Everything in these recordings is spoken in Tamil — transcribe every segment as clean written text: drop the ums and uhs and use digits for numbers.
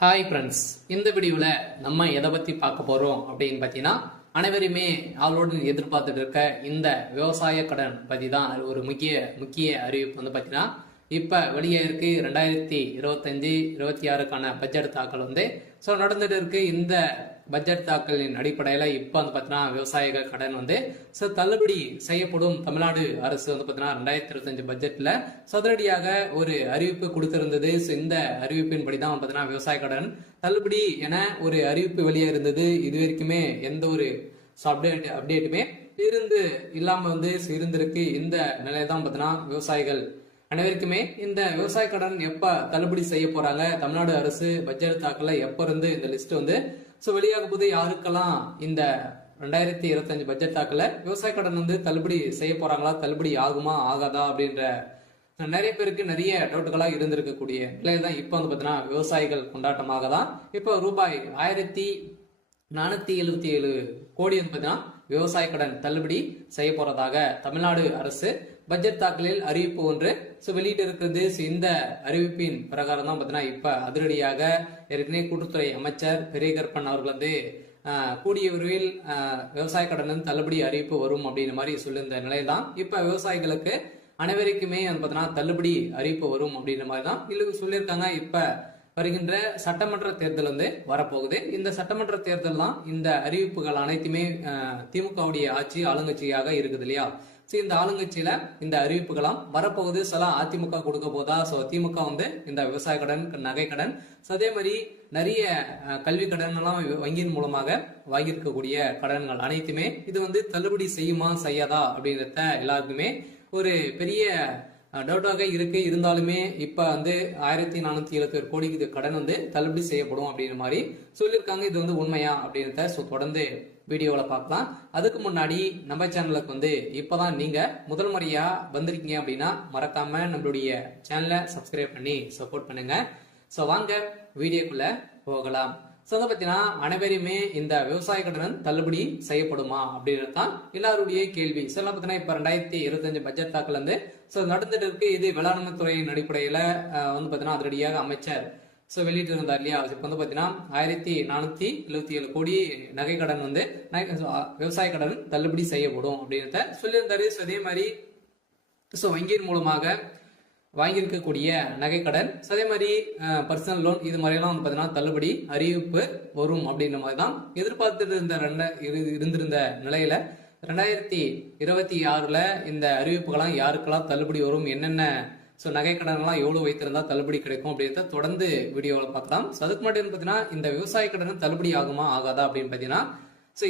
ஹாய் ஃப்ரெண்ட்ஸ், இந்த வீடியோவில் நம்ம எதை பற்றி பார்க்க போகிறோம் அப்படின்னு பார்த்தீங்கன்னா, அனைவருமே அவளோடு எதிர்பார்த்துட்டு இருக்க இந்த விவசாய கடன் பற்றி தான் ஒரு முக்கிய அறிவிப்பு வந்து பார்த்தீங்கன்னா, இப்போ வெளியே இருக்கு 2025-26க்கான பட்ஜெட் தாக்கல் ஸோ நடந்துட்டு இருக்கு. இந்த பட்ஜெட் தாக்கலின் அடிப்படையில் இப்போ வந்து பார்த்தீங்கன்னா விவசாயிகள் கடன் ஸோ தள்ளுபடி செய்யப்படும். தமிழ்நாடு அரசு வந்து பார்த்தீங்கன்னா 2025 பட்ஜெட்டில் சதுரடியாக ஒரு அறிவிப்பு கொடுத்திருந்தது. ஸோ இந்த அறிவிப்பின்படி தான் பார்த்தீங்கன்னா விவசாய கடன் தள்ளுபடி என ஒரு அறிவிப்பு வெளியே இருந்தது. இது வரைக்குமே எந்த ஒரு அப்டேட்டுமே இல்லாம இருந்திருக்கு. இந்த நிலையை தான் பார்த்தீங்கன்னா விவசாயிகள் அனைவருக்குமே இந்த விவசாய கடன் எப்ப தள்ளுபடி செய்ய போறாங்க, தமிழ்நாடு அரசு பட்ஜெட் தாக்கல எப்ப இருந்து இந்த லிஸ்ட் வெளியாக போது, யாருக்கெல்லாம் இந்த 2025 பட்ஜெட் தாக்கல விவசாய கடன் தள்ளுபடி செய்ய போறாங்களா, தள்ளுபடி ஆகுமா ஆகாதா அப்படின்ற நிறைய பேருக்கு நிறைய டவுட்டுகளா இருந்திருக்கக்கூடிய நிலையில தான் இப்ப பாத்தீங்கன்னா விவசாயிகள் கொண்டாட்டமாக தான் இப்ப ரூபாய் 1477 கோடி பாத்தீங்கன்னா விவசாய கடன் தள்ளுபடி செய்ய போறதாக தமிழ்நாடு அரசு பட்ஜெட் தாக்கலில் அறிவிப்பு ஒன்று வெளியிட்டு இருக்கிறது. இந்த அறிவிப்பின் பிரகாரம் தான் பாத்தீங்கன்னா இப்ப அதிரடியாக ஏற்கனவே கூட்டுத்துறை அமைச்சர் பெரியகற்பன் அவர்கள் கூடிய விரைவில் விவசாய கடன் தள்ளுபடி அறிவிப்பு வரும் அப்படின்ற மாதிரி சொல்லியிருந்த நிலையில்தான் இப்ப விவசாயிகளுக்கு அனைவருக்குமே பாத்தீங்கன்னா தள்ளுபடி அறிவிப்பு வரும் அப்படின்ற மாதிரி தான் சொல்லியிருக்காங்க. இப்ப வருகின்ற சட்டமன்ற தேர்தல் வரப்போகுது. இந்த சட்டமன்ற தேர்தல் தான் இந்த அறிவிப்புகள் அனைத்துமே திமுகவுடைய ஆட்சி ஆளுங்கட்சியாக இருக்குது இல்லையா. இந்த ஆளுங்கட்சியில இந்த அறிவிப்புகளாம் வரப்போகுது. சில அதிமுக கொடுக்க போதா, ஸோ திமுக இந்த விவசாய கடன், நகை கடன், அதே மாதிரி நிறைய கல்வி கடன் எல்லாம் வங்கியின் மூலமாக வாங்கியிருக்கக்கூடிய கடன்கள் அனைத்துமே இது தள்ளுபடி செய்யுமா செய்யாதா அப்படின்றத எல்லாருக்குமே ஒரு பெரிய டவுட்டாக இருக்கு. இருந்தாலுமே இப்ப 1477 கோடிக்கு கடன் தள்ளுபடி செய்யப்படும் அப்படின்ற மாதிரி சொல்லியிருக்காங்க. இது உண்மையா அப்படின்றத தொடர்ந்து வீடியோல பார்க்கலாம். அதுக்கு முன்னாடி நம்ம சேனலுக்கு இப்பதான் நீங்க முதல் முறையா வந்திருக்கீங்க அப்படின்னா மறக்காம நம்மளுடைய சேனலை சப்ஸ்கிரைப் பண்ணி சப்போர்ட் பண்ணுங்க. ஸோ வாங்க வீடியோக்குள்ள போகலாம். பார்த்தீங்கன்னா அனைவருமே இந்த விவசாய கடன் தள்ளுபடி செய்யப்படுமா அப்படின்றது தான் எல்லாருடைய கேள்வி. பார்த்தீங்கன்னா இப்ப 2025 பட்ஜெட் தாக்கல் நடந்துட்டு இருக்கு. இது வேளாண்மை துறையின் அடிப்படையில பார்த்தீங்கன்னா அதிரடியாக அமைச்சர் வெளியிட்டு இருந்தார் இல்லையா. இப்ப பாத்தீங்கன்னா 1477 கோடி நகை கடன் விவசாய கடன் தள்ளுபடி செய்யப்படும் அப்படின்றத சொல்லியிருந்தாரு. அதே மாதிரி வங்கியின் மூலமாக வாங்கியிருக்கக்கூடிய நகை கடன், அதே மாதிரி பர்சனல் லோன், இது மாதிரிலாம் பார்த்தீங்கன்னா தள்ளுபடி அறிவிப்பு வரும் அப்படின்ற மாதிரி தான் எதிர்பார்த்துட்டு இருந்திருந்த நிலையில 2026 இந்த அறிவிப்புகளாம் யாருக்கெல்லாம் தள்ளுபடி வரும், என்னென்ன நகை கடன்லாம் எவ்வளவு வைத்திருந்தா தள்ளுபடி கிடைக்கும் அப்படின்றத தொடர்ந்து வீடியோவில் பார்க்கலாம். அதுக்கு மட்டும் பார்த்தீங்கன்னா இந்த விவசாய கடன் தள்ளுபடி ஆகுமா ஆகாதா அப்படின்னு பார்த்தீங்கன்னா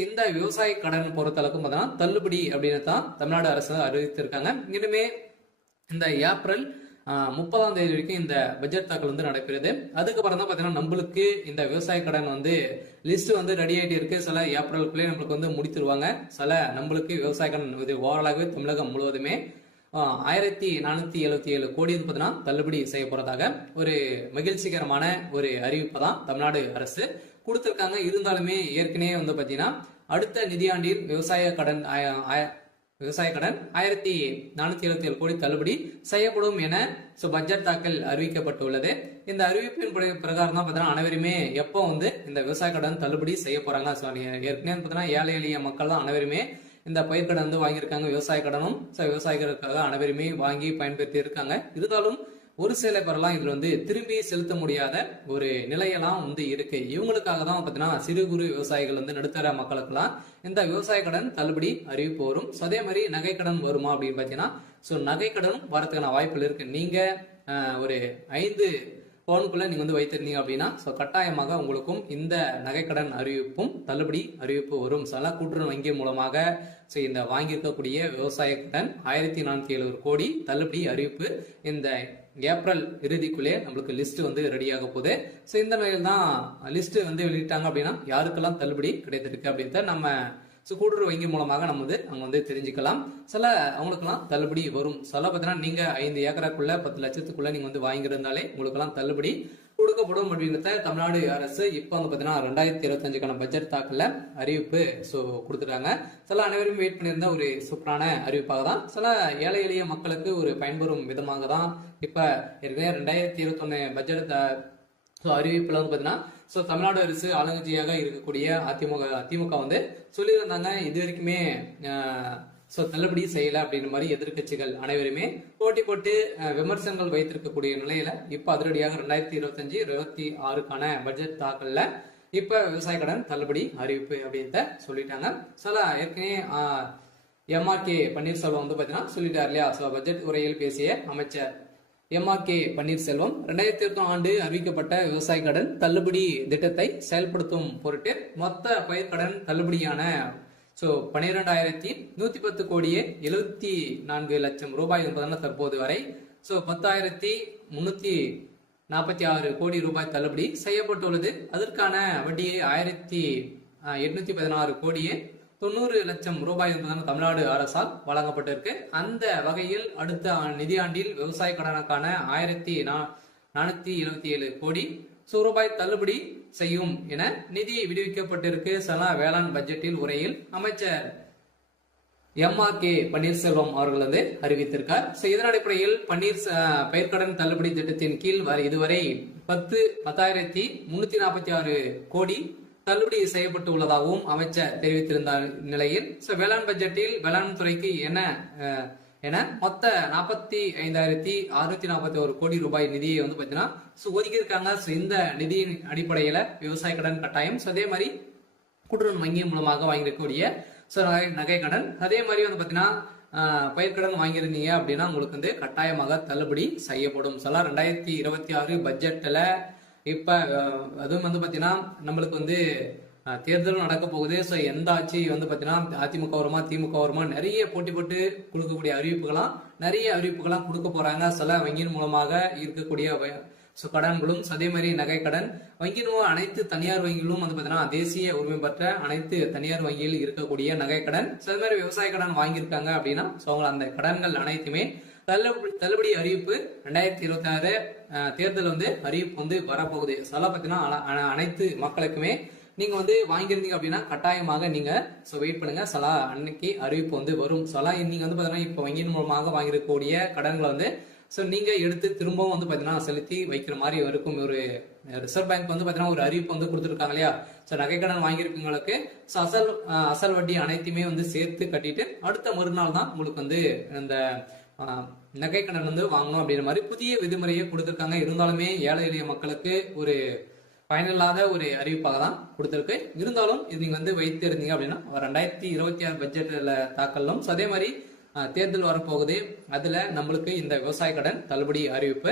இந்த விவசாய கடன் பொறுத்தளவுக்கு பார்த்தீங்கன்னா தள்ளுபடி அப்படின்னு தான் தமிழ்நாடு அரசு அறிவித்திருக்காங்க. இனிமே இந்த ஏப்ரல் 30ஆம் தேதி வரைக்கும் இந்த பட்ஜெட் தாக்கல் நடைபெறுது. அதுக்கப்புறம் தான் பாத்தீங்கன்னா நம்மளுக்கு இந்த விவசாய கடன் லிஸ்ட் ரெடி ஆகிட்டு இருக்கு. சில ஏப்ரலுக்குள்ளே நம்மளுக்கு முடித்துருவாங்க. சில நம்மளுக்கு விவசாய கடன் இது ஓவராலாகவே தமிழகம் முழுவதுமே 1477 கோடி பாத்தீங்கன்னா தள்ளுபடி செய்ய போறதாக ஒரு மகிழ்ச்சிகரமான ஒரு அறிவிப்பை தான் தமிழ்நாடு அரசு கொடுத்திருக்காங்க. இருந்தாலுமே ஏற்கனவே பாத்தீங்கன்னா அடுத்த நிதியாண்டில் விவசாய கடன் 1477 கோடி தள்ளுபடி செய்யப்படும் என பட்ஜெட் தாக்கல் அறிவிக்கப்பட்டுள்ளது. இந்த அறிவிப்பின் பிரகாரம் தான் பார்த்தீங்கன்னா அனைவருமே எப்போ இந்த விவசாய கடன் தள்ளுபடி செய்ய போறாங்க. ஏற்கனவே பார்த்தீங்கன்னா ஏழை எளிய மக்கள் தான் அனைவருமே இந்த பயிர்க்கடன் வாங்கியிருக்காங்க. விவசாய கடனும் விவசாயிகளுக்காக அனைவருமே வாங்கி பயன்படுத்தி இருக்காங்க. இருந்தாலும் ஒரு சில பேரெல்லாம் இதுல திரும்பி செலுத்த முடியாத ஒரு நிலையெல்லாம் இருக்கு. இவங்களுக்காக தான் பாத்தீங்கன்னா சிறு குறு விவசாயிகள் நடுத்தர மக்களுக்கெல்லாம் இந்த விவசாய கடன் தள்ளுபடி அறிவிப்பு வரும். அதே மாதிரி நகை கடன் வருமா அப்படின்னு பாத்தீங்கன்னா நகை கடனும் வரதுக்கான வாய்ப்புகள் இருக்கு. நீங்க ஒரு 5 பவுனுக்குள்ள நீங்க வைத்திருந்தீங்க அப்படின்னா கட்டாயமாக உங்களுக்கும் இந்த நகைக்கடன் அறிவிப்பும் தள்ளுபடி அறிவிப்பு வரும். சில கூட்டுறவு வங்கி மூலமாக இந்த வாங்கியிருக்கக்கூடிய விவசாய கடன் 1477 கோடி தள்ளுபடி அறிவிப்பு இந்த ஏப்ரல் இறுதிக்குள்ளே நம்மளுக்கு லிஸ்ட் ரெடியாக போகுது. இந்த நிலையில் தான் லிஸ்ட் வெளியிட்டாங்க அப்படின்னா யாருக்கெல்லாம் தள்ளுபடி கிடைத்திருக்கு அப்படின்றத நம்ம கூட்டுறவு வங்கி மூலமாக நம்ம அங்க தெரிஞ்சுக்கலாம். சில அவங்களுக்கெல்லாம் தள்ளுபடி வரும். சில பார்த்தீங்கன்னா நீங்க 5 ஏக்கராக்குள்ள 10 லட்சத்துக்குள்ள நீங்க வாங்கியிருந்தாலே உங்களுக்கெல்லாம் தள்ளுபடி கொடுக்கப்படும் அப்படின்றத தமிழ்நாடு அரசு இப்ப பாத்தீங்கன்னா 2025க்கான பட்ஜெட் தாக்கல அறிவிப்பு கொடுத்துட்டாங்க. சில அனைவரும் வெயிட் பண்ணியிருந்த ஒரு சூப்பரான அறிவிப்பாக தான், சில ஏழை எளிய மக்களுக்கு ஒரு பயன்பெறும் விதமாக தான் இப்ப ஏற்கனவே 2021 பட்ஜெட் ஸோ அறிவிப்புல வந்து பாத்தீங்கன்னா ஸோ தமிழ்நாடு அரசு ஆளுங்கட்சியாக இருக்கக்கூடிய திமுக வந்து சொல்லியிருந்தாங்க இது வரைக்குமே ஸோ தள்ளுபடி செய்யல அப்படின்ற மாதிரி எதிர்கட்சிகள் அனைவருமே போட்டி போட்டு விமர்சனங்கள் வைத்திருக்கக்கூடிய நிலையில இப்ப அதிரடியாக 2025-26க்கான பட்ஜெட் தாக்கல்ல இப்ப விவசாய கடன் தள்ளுபடி அறிவிப்பு அப்படின்ட்டு சொல்லிட்டாங்க. சில ஏற்கனவே எம்ஆர்கே பன்னீர்செல்வம் வந்து பாத்தீங்கன்னா சொல்லிட்டார் இல்லையா. ஸோ பட்ஜெட் உரையில் பேசிய அமைச்சர் எம்ஆர்கே பன்னீர்செல்வம் 2020 ஆண்டு அறிவிக்கப்பட்ட விவசாய கடன் தள்ளுபடி திட்டத்தை செயல்படுத்தும் பொருட்டு மொத்த பயிர்க்கடன் தள்ளுபடியான 12,110 கோடியே 74 லட்சம் ரூபாய் என்பதான தற்போது வரை 10,346 கோடி ரூபாய் தள்ளுபடி செய்யப்பட்டுள்ளது. அதற்கான வட்டியை 1,816 கோடியே 90 லட்சம் ரூபாய் என்பதான தமிழ்நாடு அரசால் வழங்கப்பட்டிருக்கு. அந்த வகையில் அடுத்த நிதியாண்டில் விவசாய கடனுக்கான 1,477 கோடி ரூபாய் தள்ளுபடி செய்யும் என நிதி விடுவிக்கப்பட்டிருக்கு. வேளாண் பட்ஜெட்டில் உரையில் அமைச்சர் எம்ஆர்கே பன்னீர்செல்வம் அவர்கள் வந்து அறிவித்திருக்கார். இதன் அடிப்படையில் பயிர்க்கடன் தள்ளுபடி திட்டத்தின் கீழ் இதுவரை 10,346 கோடி தள்ளுபடி செய்யப்பட்டு உள்ளதாகவும் அமைச்சர் தெரிவித்திருந்த நிலையில் வேளாண் பட்ஜெட்டில் வேளாண் துறைக்கு என மொத்த 45,641 கோடி ரூபாய் நிதியை வந்து பாத்தீங்கன்னா ஒதுக்கி இருக்காங்க. இந்த நிதியின் அடிப்படையில விவசாய கடன் கட்டாயம் அதே மாதிரி கூட்டுறவு வங்கி மூலமாக வாங்கியிருக்கக்கூடிய நகை கடன் அதே மாதிரி வந்து பாத்தீங்கன்னா பயிர்க்கடன் வாங்கியிருந்தீங்க அப்படின்னா உங்களுக்கு வந்து கட்டாயமாக தள்ளுபடி செய்யப்படும். 2026 பட்ஜெட்ல இப்ப அதுவும் வந்து பாத்தீங்கன்னா நம்மளுக்கு வந்து தேர்தலும் நடக்க போகுது. ஸோ எந்த ஆட்சி வந்து பாத்தீங்கன்னா அதிமுக வருமா திமுக வருமா நிறைய போட்டி போட்டு கொடுக்கக்கூடிய நிறைய அறிவிப்புகளாம் கொடுக்க போறாங்க. சில வங்கியின் மூலமாக இருக்கக்கூடிய கடன்களும் அதே மாதிரி நகை கடன் வங்கியின் அனைத்து தனியார் வங்கிகளும் வந்து பாத்தீங்கன்னா தேசிய உரிமை பெற்ற அனைத்து தனியார் வங்கியில் இருக்கக்கூடிய நகை கடன் சில மாதிரி விவசாய கடன் வாங்கியிருக்காங்க அப்படின்னா அந்த கடன்கள் அனைத்துமே தள்ளுபடி அறிவிப்பு 2026 தேர்தல் வந்து அறிவிப்பு வந்து வரப்போகுது. சில பாத்தீங்கன்னா அனைத்து மக்களுக்குமே நீங்க வந்து வாங்கியிருந்தீங்க அப்படின்னா கட்டாயமாக நீங்க வெயிட் பண்ணுங்க. அன்னைக்கு அறிவிப்பு வந்து வரும். நீங்க வந்து பாத்தீங்கன்னா இப்ப வங்கியின் மூலமாக வாங்கிருக்கக்கூடிய கடன்களை வந்து நீங்க எடுத்து திரும்பவும் வந்து பாத்தீங்கன்னா செலுத்தி வைக்கிற மாதிரி இருக்கும். ஒரு ரிசர்வ் பேங்க் வந்து பாத்தீங்கன்னா ஒரு அறிவிப்பு வந்து கொடுத்துருக்காங்க இல்லையா. நகை கடன் வாங்கியிருக்கவங்களுக்கு அசல் வட்டி அனைத்துமே வந்து சேர்த்து கட்டிட்டு அடுத்த மறுநாள் தான் உங்களுக்கு வந்து இந்த நகை கடன் வந்து வாங்கணும் அப்படின்ற மாதிரி புதிய விதிமுறையை கொடுத்திருக்காங்க. இருந்தாலுமே ஏழை எளிய மக்களுக்கு ஒரு பயனில்லாத ஒரு அறிவிப்பாக தான் கொடுத்திருக்கு. இருந்தாலும் இது நீங்க வந்து வைத்திருந்தீங்க அப்படின்னா 2026 பட்ஜெட்ல தாக்கலும் அதே மாதிரி தேர்தல் வரப்போகுது. அதுல நம்மளுக்கு இந்த விவசாய கடன் தள்ளுபடி அறிவிப்பு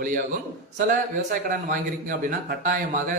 வெளியாகும். சில விவசாய கடன் வாங்கிருக்கீங்க அப்படின்னா கட்டாயமாக